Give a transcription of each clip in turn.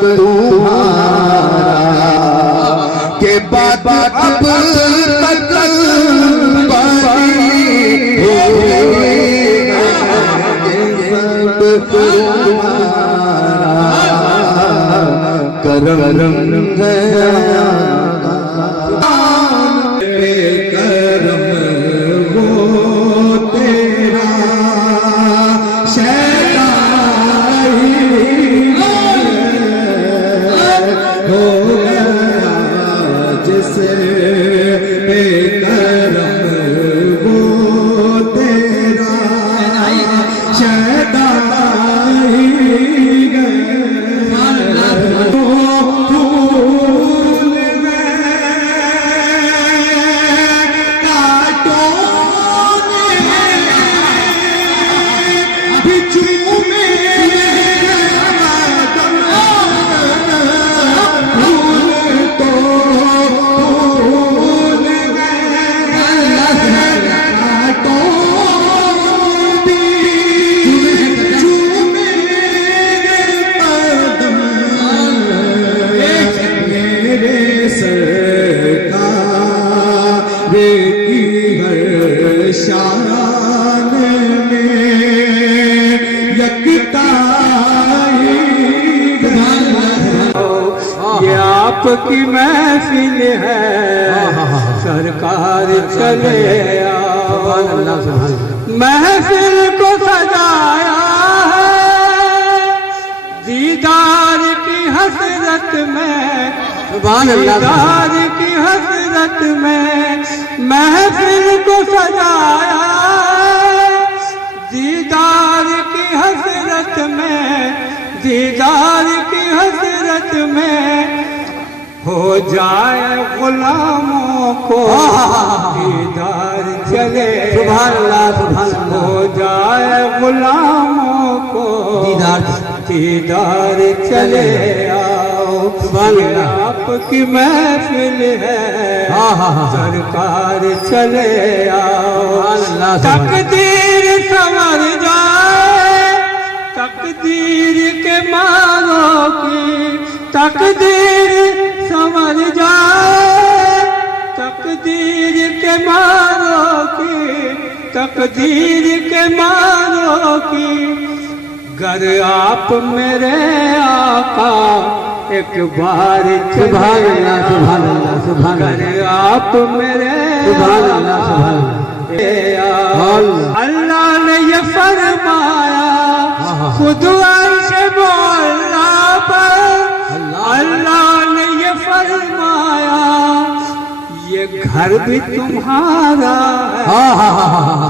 تمہارا کہ بات اب تک باقی ہوئے سب تمہارا کرم ہے کرم وہ تیرا کی محفل ہے سرکار چلے آؤ محفل کو سجایا ہے دیدار کی حسرت میں دیدار کی حسرت میں محفل کو سجایا ہے دیدار کی حسرت میں دیدار کی حسرت میں ہو جائے غلاموں کو دیدار چلے سبحان اللہ سبحان اللہ ہو جائے غلاموں کو دیدار چلے آؤ سبحان اللہ آپ کی محفل ہے سرکار چلے آؤ تقدیر سنور جائے تقدیر کے ماروں کی تقدیر سمجھ جائے تقدیر کے ماروں کی تقدیر کے ماروں کی گر آپ میرے آقا ایک بار سبحان اللہ سبحان اللہ سبحان اللہ گر آپ میرے سبحان اللہ سبحان اللہ اللہ نے یہ فرمایا خود عرش مولا پر اللہ نے یہ فرمایا یہ گھر بھی تمہارا ہے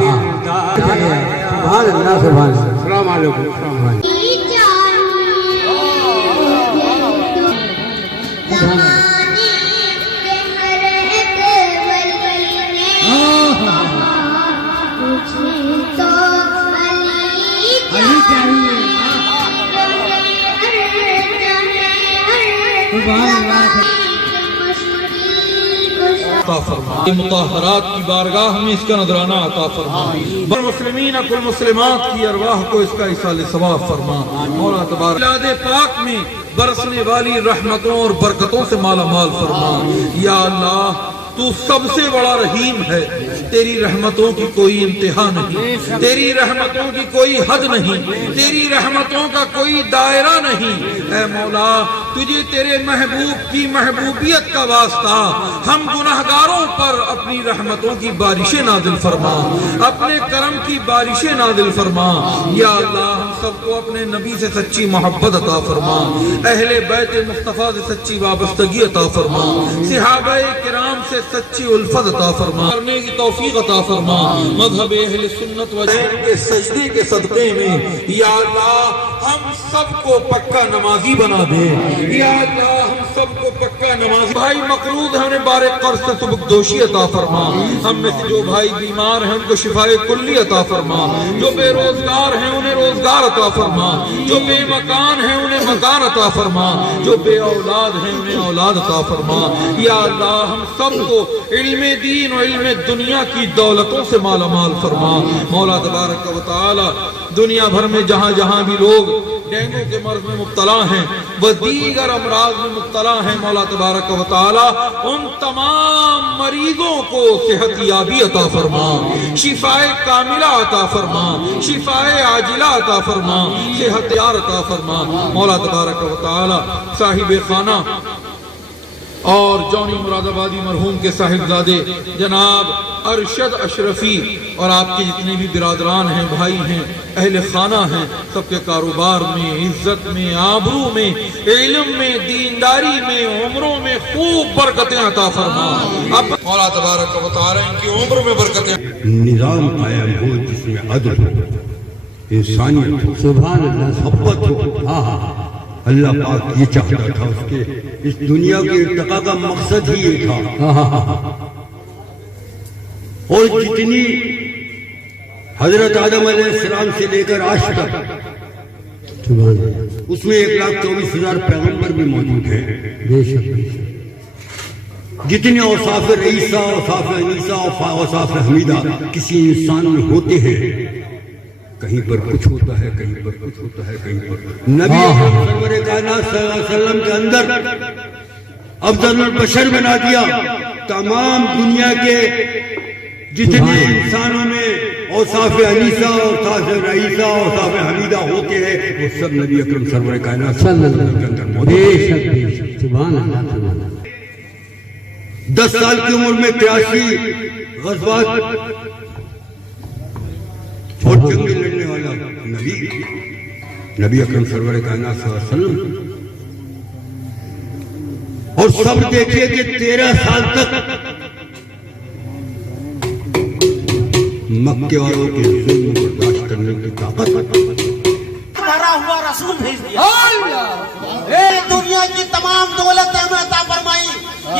دلدار سبحان اللہ سبحان اللہ السلام علیکم السلام علیکم مطہرات کی بارگاہ میں اس کا نذرانہ عطا فرما مسلمین کل مسلمات کی ارواح کو اس کا ایصال ثواب فرما مولا تبارک میلاد پاک میں برسنے والی رحمتوں اور برکتوں سے مالا مال فرما یا اللہ تو سب سے بڑا رحیم ہے تیری رحمتوں کی کوئی انتہا نہیں تیری رحمتوں کی کوئی حد نہیں تیری رحمتوں کا کوئی دائرہ نہیں اے مولا تجھے تیرے محبوب کی محبوبیت کا واسطہ ہم گناہگاروں پر اپنی رحمتوں کی بارشیں نازل فرما اپنے کرم کی بارشیں نازل فرما یا اللہ ہم سب کو اپنے نبی سے سچی محبت عطا فرما اہل بیت مصطفیٰ سے سچی وابستگی عطا فرما صحابہ کرام سے سچی الفت عطا فرما کرنے کی توفیق عطا فرما مذہب اہل سنت و جماعت کے سجدے کے صدقے میں یا اللہ ہم سب کو پکا نمازی بنا دے یا اللہ ہم سب کو پکا نمازی بھائی مقروض ہیں انہیں بار قرض سے سبکدوشی عطا فرما ہم میں سے جو بھائی بیمار ہیں ان کو شفاء کلی عطا فرما جو بے روزگار ہیں انہیں روزگار عطا فرما جو بے مکان ہیں انہیں مکان عطا فرما جو بے اولاد ہیں انہیں اولاد عطا فرما یا اللہ ہم سب کو علم دین و علم دنیا کی دولتوں سے مالا مال فرما مولا تبارک و تعالی دنیا بھر میں جہاں جہاں بھی لوگ ڈینگو کے مرض میں مبتلا ہیں وہ دیگر امراض میں مبتلا ہیں، مولا تبارک و تعالی ان تمام مریضوں کو صحت یابی عطا فرما، شفاء کاملہ عطا فرما، شفاء عاجلہ عطا فرما، صحت یار عطا فرما۔ مولا تبارک و تعالی صاحب خانہ اور جونی مراد آبادی مرحوم کے صاحبزادے جناب ارشد اشرفی اور آپ کے جتنے بھی برادران ہیں، بھائی ہیں، اہل خانہ ہیں، سب کے کاروبار میں، عزت میں، آبرو میں، علم میں، دینداری میں، عمروں میں خوب برکتیں عطا فرما۔ اب مولا تبارک و تعالی ان کی عمر میں برکتیں۔ نظام قائم ہو جس میں عدل ہو، انسانیت ہو، سبحان اللہ، محبت ہو۔ ہاں اللہ پاک یہ چاہتا تھا، اس کے اس دنیا کے ارتقاء کا مقصد ہی یہ تھا۔ اور جتنی حضرت آدم علیہ السلام سے لے کر آج تک اس میں 1,24,000 پیغمبر بھی موجود ہیں، بے شک جتنے اوصاف رئیسہ، اوصاف انیسہ، اوصاف حمیدہ کسی انسان میں ہوتے ہیں، کہیں پر کچھ ہوتا ہے، کہیں پر کچھ ہوتا ہے، کہیں پر نبی سرور کائنات صلی اللہ علیہ وسلم کے اندر افضل البشر بنا دیا۔ تمام دنیا کے جتنے انسانوں میں اوصاف انیسہ، اوصاف رئیسہ، اوصاف حمیدہ ہوتے ہیں، وہ سب نبی اکرم سرور کائنات صلی اللہ علیہ وسلم کے اندر موجود ہیں۔ سبحان اللہ۔ 10 سال کی عمر میں 83 غزوات اور جنگ لڑنے والا نبی اکرم سرور کائنات صلی اللہ علیہ وسلم۔ اور سب دیکھیے کہ 13 سال تک مکے والوں کے ظلم برداشت کرنے کی طاقت بھرا ہوا رسول بھیج دیا۔ دنیا کی تمام دولت ہمیں عطا فرمائی،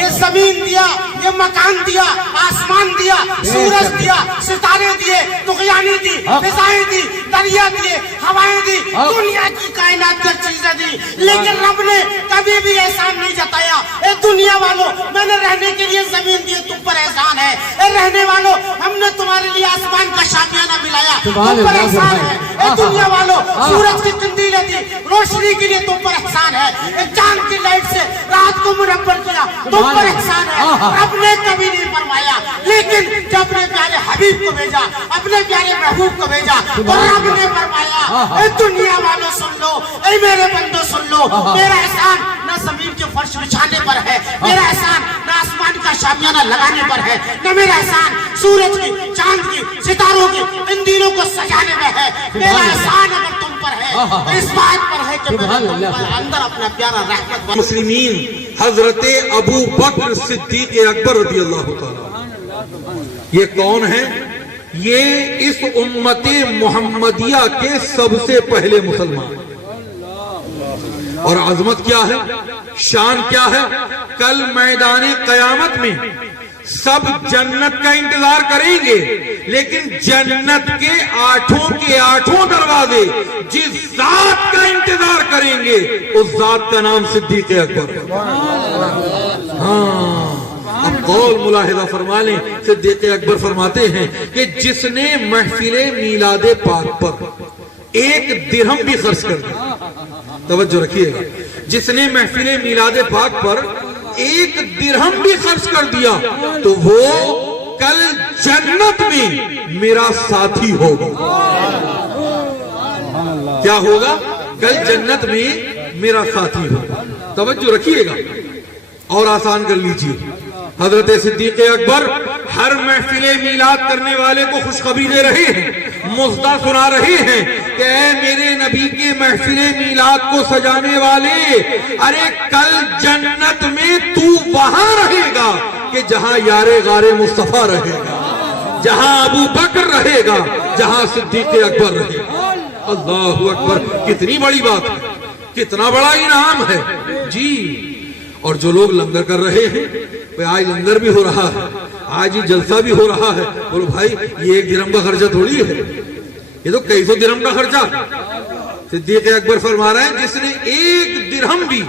یہ زمین دیا، یہ مکان دیا، آسمان دیا، سورج دیا، ستارے دیے، طغیانی دی، فضائیں دی، دریا دیے، ہوائیں دی، دنیا کی کائنات کی چیزیں دی، لیکن رب نے کبھی بھی احسان نہیں جتایا۔ اے دنیا والوں، میں نے رہنے کے لیے زمین دی، تم پر احسان ہے۔ اے رہنے والوں، ہم نے تمہارے لیے آسمان کا شامیانہ ملایا، تم پر احسان ہے۔ اے دنیا والوں، سورج کی قندیلیں دی، روشنی کے لیے تم پر احسان ہے۔ اے چاند کی لائٹ سے رات کو منور کیا، تم پر احسان ہے۔ رب نے کبھی نہیں فرمایا، لیکن جب اپنے پیارے حبیب کو بھیجا، اپنے پیارے محبوب کو بھیجا، تو رب نے فرمایا اے دنیا والوں سن لو، اے میرے بندوں سن لو، میرا احسان نہ زمین کے فرش بچھانے پر ہے، میرا احسان نہ آسمان کا شامیانہ لگانے پر ہے، نہ میرا احسان سورج کی، چاند کی، ستاروں کی، قندیلوں کو سجانے میں ہے۔ میرا احسان اگر تم پر ہے، اس بات پر ہے کہ میں نے تم پر اندر اپنا پیارا رحمت مسلمین حضرت ابو بکر صدیق اکبر رضی اللہ تعالیٰ، یہ کون ہے؟ یہ اس امت محمدیہ کے سب سے پہلے مسلمان، اور عظمت کیا ہے، شان کیا ہے؟ کل میدان قیامت میں سب جنت کا انتظار کریں گے، لیکن جنت کے 8 دروازے جس ذات کا انتظار کریں گے، اس ذات کا نام صدیق اکبر۔ ہاں، اب قول ملاحظہ فرما لیں، صدیق اکبر فرماتے ہیں کہ جس نے محفل میلاد پاک پر 1 درہم بھی خرچ کر دیا، توجہ رکھیے گا، جس نے محفل میلاد پاک پر 1 درہم بھی خرچ کر دیا تو وہ کل جنت میں میرا ساتھی ہوگا۔ کیا ہوگا؟ کل جنت میں میرا ساتھی ہوگا۔ توجہ رکھیے گا اور آسان کر لیجئے، حضرت صدیق اکبر ہر محفل میلاد کرنے والے کو خوشخبری دے رہے ہیں، مژدہ سنا رہے ہیں کہ اے میرے نبی کے محفل میلاد کو سجانے والے، ارے کل جنت میں تو وہاں رہے گا کہ جہاں یار غار مصطفیٰ رہے گا، جہاں ابو بکر رہے گا، جہاں صدیق اکبر رہے گا۔ اللہ اکبر، کتنی بڑی بات ہے، کتنا بڑا انعام ہے جی۔ اور جو لوگ لنگر کر رہے ہیں، آج لنگر بھی ہو رہا ہے، آج یہ جلسہ بھی ہو رہا ہے، بولو بھائی یہ 1 درہم کا خرچہ تھوڑی ہے، یہ تو کئی سو درہم کا خرچہ۔ صدیق اکبر فرما رہے ہیں جس نے 1 درہم بھی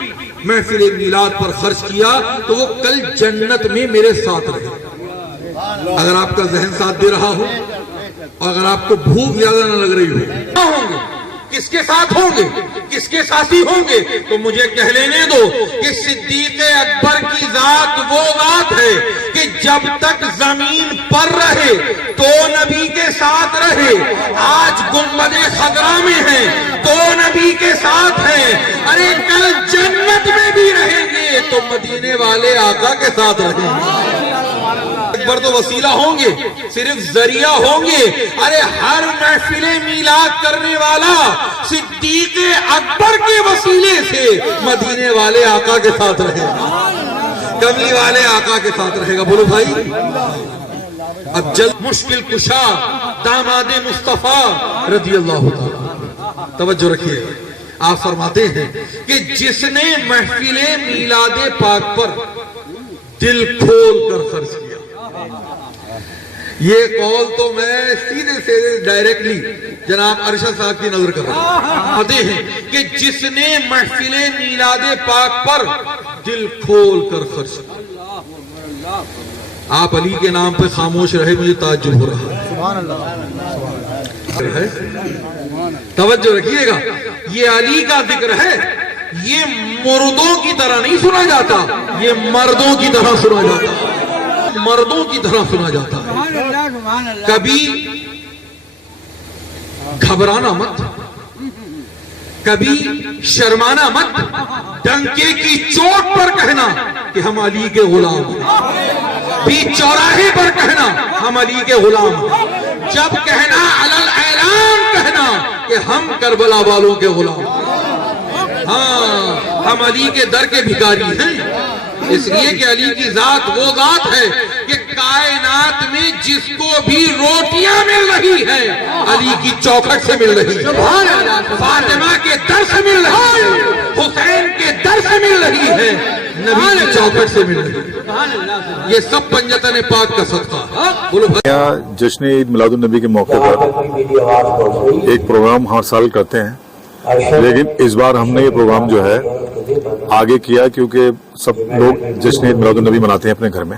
محفل میلاد پر خرچ کیا تو وہ کل جنت میں میرے ساتھ رہے۔ اگر آپ کا ذہن ساتھ دے رہا ہو اور اگر آپ کو بھوک زیادہ نہ لگ رہی ہو، کیا ہوں گے، کس کے ساتھ ہوں گے، کس کے ساتھی ہوں گے؟ تو مجھے کہہ لینے دو کہ صدیق اکبر کی ذات وہ ذات ہے کہ جب تک زمین پر رہے تو نبی کے ساتھ رہے. آج گنبد خضرا میں ہیں تو نبی کے ساتھ ہیں، ارے کل جنت میں بھی رہیں گے تو مدینے والے آقا کے ساتھ رہیں گے. اکبر تو وسیلہ ہوں گے، صرف ذریعہ ہوں گے. ارے ہر محفل میلاد کرنے والا صدیق اکبر کے وسیلے سے مدینے والے آقا کے ساتھ رہے گا، کملی والے آقا کے ساتھ رہے گا. بولو بھائی. اب جلد مشکل کشا داماد مصطفیٰ رضی اللہ تعالی، توجہ رکھیے. آپ فرماتے ہیں کہ جس نے محفل میلاد پاک پر دل کھول کر خرچ کیا. یہ قول تو میں سیدھے سے ڈائریکٹلی جناب ارشد صاحب کی نظر کر رہا ہوں ہیں کہ جس نے محفل میلاد پاک پر دل کھول کر خرچ کیا. آپ علی کے نام پہ خاموش رہے، مجھے تعجب ہو رہا ہے. توجہ رکھیے گا، یہ علی کا ذکر ہے، یہ مردوں کی طرح نہیں سنا جاتا، یہ مردوں کی طرح سنا جاتا ہے، مردوں کی طرح سنا جاتا ہے. کبھی گھبرانا مت، کبھی شرمانا مت، ڈنکے کی چوٹ پر کہنا کہ ہم علی کے غلام ہیں، بھی چوراہے پر کہنا ہم علی کے غلام ہیں، جب کہنا علل اعلان کہنا کہ ہم کربلا والوں کے غلام ہیں. ہاں ہم علی کے در کے بھکاری ہیں، اس لیے کہ علی کی ذات وہ ذات ہے کہ کائنات میں جس کو بھی روٹیاں مل رہی ہیں علی کی چوکھٹ سے مل رہی ہے، فاطمہ کے در سے مل رہی ہے، حسین کے در سے مل رہی ہے، نبی کی چوکھٹ سے مل رہی ہے. یہ سب پنجتن پاک کا صدقہ. بولو یہاں جشن عید میلاد النبی کے موقع پر ایک پروگرام ہر سال کرتے ہیں، لیکن اس بار ہم نے یہ پروگرام جو ہے آگے کیا کیونکہ سب لوگ جشن عید میلاد النبی مناتے ہیں اپنے گھر میں،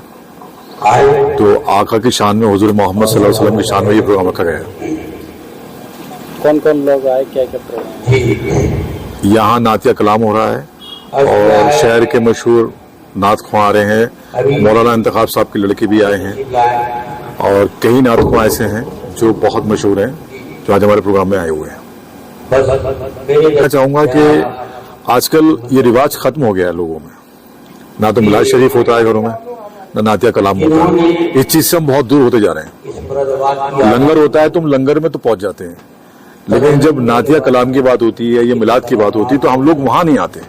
تو آقا کی شان میں، حضور محمد صلی اللہ علیہ وسلم کی شان میں یہ پروگرام رکھا گیا ہے. کون کون لوگ آئے، کیا کیا پروگرام؟ یہاں نعتیہ کلام ہو رہا ہے اور شہر کے مشہور نعت خواں آ رہے ہیں، مولانا انتخاب صاحب کی لڑکے بھی آئے ہیں اور کئی نعت خواں ایسے ہیں جو بہت مشہور ہیں جو آج ہمارے پروگرام میں آئے ہوئے ہیں. میں چاہوں گا کہ آج کل یہ رواج ختم ہو گیا ہے لوگوں میں، نہ تو میلاد شریف ہوتا ہے گھروں میں، نہ نعتیہ کلام ہوتا ہے. اس چیز سے ہم بہت دور ہوتے جا رہے ہیں. لنگر ہوتا ہے، تم لنگر میں تو پہنچ جاتے ہیں، لیکن جب نعتیہ کلام کی بات ہوتی ہے یا میلاد کی بات ہوتی ہے تو ہم لوگ وہاں نہیں آتے.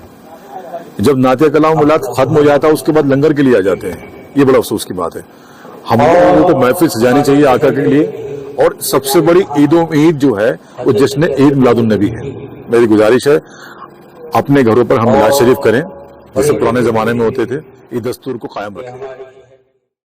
جب نعتیہ کلام میلاد ختم ہو جاتا ہے اس کے بعد لنگر کے لیے آ جاتے ہیں. یہ بڑا افسوس کی بات ہے. ہم لوگوں کو محفل سجانی چاہیے آقا کے لیے، اور سب سے بڑی عید جو ہے وہ جشن عید میلاد النبی ہے. میری گزارش ہے اپنے گھروں پر ہم میلاد شریف کریں جیسے پرانے زمانے میں ہوتے تھے، یہ دستور کو قائم رکھیں.